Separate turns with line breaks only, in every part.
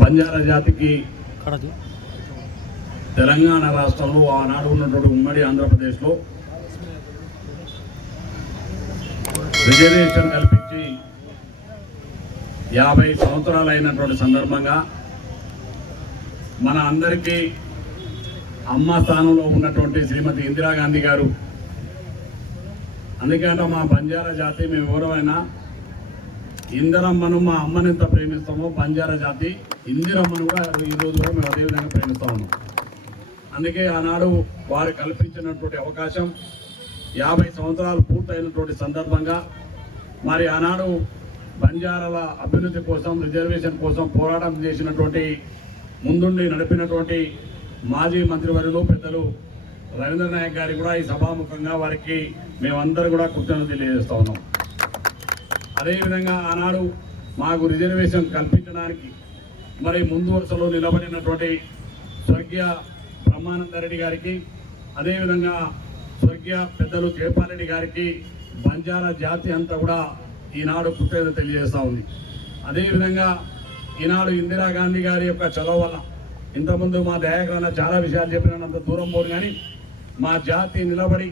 బంజారా జాతికి తెలంగాణ రాష్ట్రంలో ఆనాడు ఉన్నటువంటి ఉమ్మడి ఆంధ్రప్రదేశ్లో రిజర్వేషన్ కల్పించి యాభై సంవత్సరాలు అయినటువంటి సందర్భంగా మన అందరికీ అమ్మ స్థానంలో ఉన్నటువంటి శ్రీమతి ఇందిరాగాంధీ గారు. అందుకంటే మా బంజారా జాతి మేము ఎవరైనా ఇందిరమ్మను మా అమ్మని ఎంత ప్రేమిస్తామో బంజారా జాతి ఇందిరమ్మను కూడా ఈరోజు కూడా మేము అదేవిధంగా ప్రేమిస్తా ఉన్నాం. అందుకే ఆనాడు వారు కల్పించినటువంటి అవకాశం యాభై సంవత్సరాలు పూర్తయినటువంటి సందర్భంగా మరి ఆనాడు బంజారాల అభివృద్ధి కోసం రిజర్వేషన్ కోసం పోరాటం చేసినటువంటి ముందుండి నడిపినటువంటి మాజీ మంత్రివర్యులు పెద్దలు రవీంద్ర నాయక్ గారికి కూడా ఈ సభాముఖంగా వారికి మేమందరూ కూడా కృతజ్ఞతలు తెలియజేస్తా ఉన్నాం. అదేవిధంగా ఆనాడు మాకు రిజర్వేషన్ కల్పించడానికి మరి ముందు వరుసలో నిలబడినటువంటి స్వర్గీయ బ్రహ్మానంద రెడ్డి గారికి అదేవిధంగా స్వర్గీయ పెద్దలు జయపాలరెడ్డి గారికి బంజారా జాతి అంతా కూడా ఈనాడు కృతజ్ఞత తెలియజేస్తూ ఉంది. అదేవిధంగా ఈనాడు ఇందిరాగాంధీ గారి యొక్క చొరవ వల్ల ఇంతకుముందు మా దయాకరణ చాలా విషయాలు చెప్పినంత దూరం పోను కానీ మా జాతి నిలబడి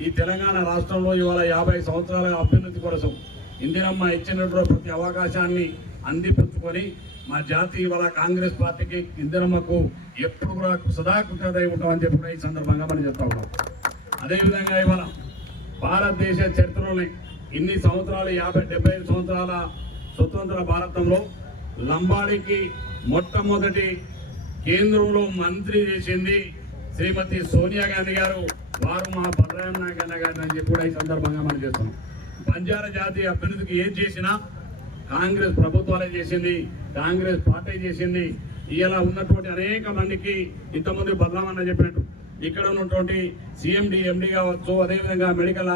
ఈ తెలంగాణ రాష్ట్రంలో ఇవాళ యాభై సంవత్సరాల అభ్యున్నతి కోసం ఇందిరమ్మ ఇచ్చినప్పుడు ప్రతి అవకాశాన్ని అందిపుచ్చుకొని మా జాతి ఇవాళ కాంగ్రెస్ పార్టీకి ఇందిరమ్మకు ఎప్పుడు కూడా సదాకృతమై ఉంటామని చెప్పి కూడా ఈ సందర్భంగా మనం చెప్తా ఉన్నాం. అదేవిధంగా ఇవాళ భారతదేశ చరిత్రలోని ఇన్ని సంవత్సరాలు యాభై డెబ్బై ఐదు సంవత్సరాల స్వతంత్ర భారతంలో లంబాడికి మొట్టమొదటి కేంద్రంలో మంత్రి చేసింది శ్రీమతి సోనియా గాంధీ గారు. వారు మా బలరామ నాయక్ అన్న గారిని అని చెప్పి కూడా ఈ సందర్భంగా మనం చేస్తున్నాం. బంజారా జాతి అభివృద్ధికి ఏం చేసినా కాంగ్రెస్ ప్రభుత్వాలే చేసింది కాంగ్రెస్ పార్టీ చేసింది. ఇలా ఉన్నటువంటి అనేక మందికి ఇంతమంది బదలామన్న చెప్పినట్టు. ఇక్కడ ఉన్నటువంటి సిఎండి ఎండి కావచ్చు అదేవిధంగా మెడికల్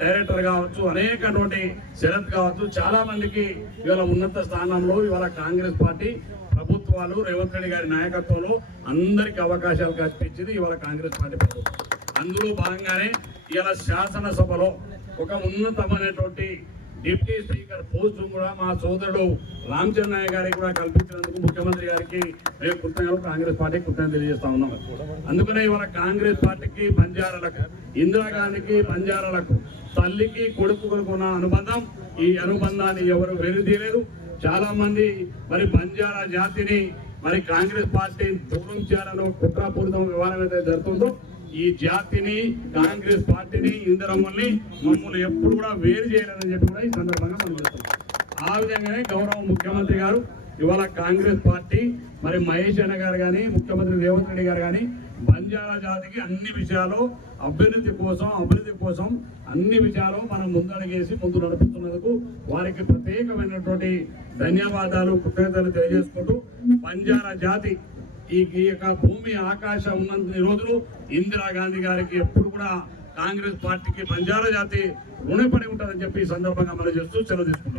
డైరెక్టర్ కావచ్చు అనేకటువంటి శరత్ కావచ్చు చాలా మందికి ఇవాళ ఉన్నత స్థానంలో ఇవాళ కాంగ్రెస్ పార్టీ ప్రభుత్వాలు రేవంత్ రెడ్డి గారి నాయకత్వంలో అందరికి అవకాశాలు కల్పించింది ఇవాళ కాంగ్రెస్ పార్టీ ప్రభుత్వం. అందులో భాగంగానే ఇవాళ శాసనసభలో ఒక ఉన్నతమైనటువంటి డిప్యూటీ స్పీకర్ పోస్టు కూడా మా సోదరుడు రామచంద్రయ్య గారికి కూడా కల్పించినందుకు ముఖ్యమంత్రి గారికి మేము కృతజ్ఞతలు కాంగ్రెస్ పార్టీ కృతజ్ఞత తెలియజేస్తా ఉన్నాం. అందుకనే ఇవాళ కాంగ్రెస్ పార్టీకి బంజారాలకు ఇందిరాగాంధీకి బంజారాలకు తల్లికి కొడుకులకు ఉన్న అనుబంధం ఈ అనుబంధాన్ని ఎవరు వెనుదీయలేదు చాలా మంది మరి బంజారా జాతిని మరి కాంగ్రెస్ పార్టీ దూరం చేయాలని కుట్రాపూరితం వ్యవహారం అయితే జరుగుతుందో ఈ జాతిని కాంగ్రెస్ పార్టీని ఇందిరమ్మల్ని మమ్మల్ని ఎప్పుడు కూడా వేరు చేయలేదని చెప్పి కూడా ఈ సందర్భంగా మనం చెప్తున్నాం ఆ విధంగానే గౌరవ ముఖ్యమంత్రి గారు ఇవాళ కాంగ్రెస్ పార్టీ మరి మహేష్ అన్న గారు కానీ ముఖ్యమంత్రి రేవంత్ రెడ్డి గారు కానీ బంజారా జాతికి అన్ని విషయాలు అభివృద్ధి కోసం అభివృద్ధి కోసం అన్ని విషయాలు మనం ముందడుగేసి ముందు నడుపుతున్నందుకు వారికి ప్రత్యేకమైనటువంటి ధన్యవాదాలు కృతజ్ఞతలు తెలియజేసుకుంటూ బంజారా జాతి ఈ యొక్క భూమి ఆకాశం ఉన్నన్ని రోజులు ఇందిరాగాంధీ గారికి ఎప్పుడు కూడా కాంగ్రెస్ పార్టీకి బంజారా జాతి రుణపడి ఉంటుందని చెప్పి ఈ సందర్భంగా మనం చేస్తూ సెలవు తీసుకుంటున్నాం.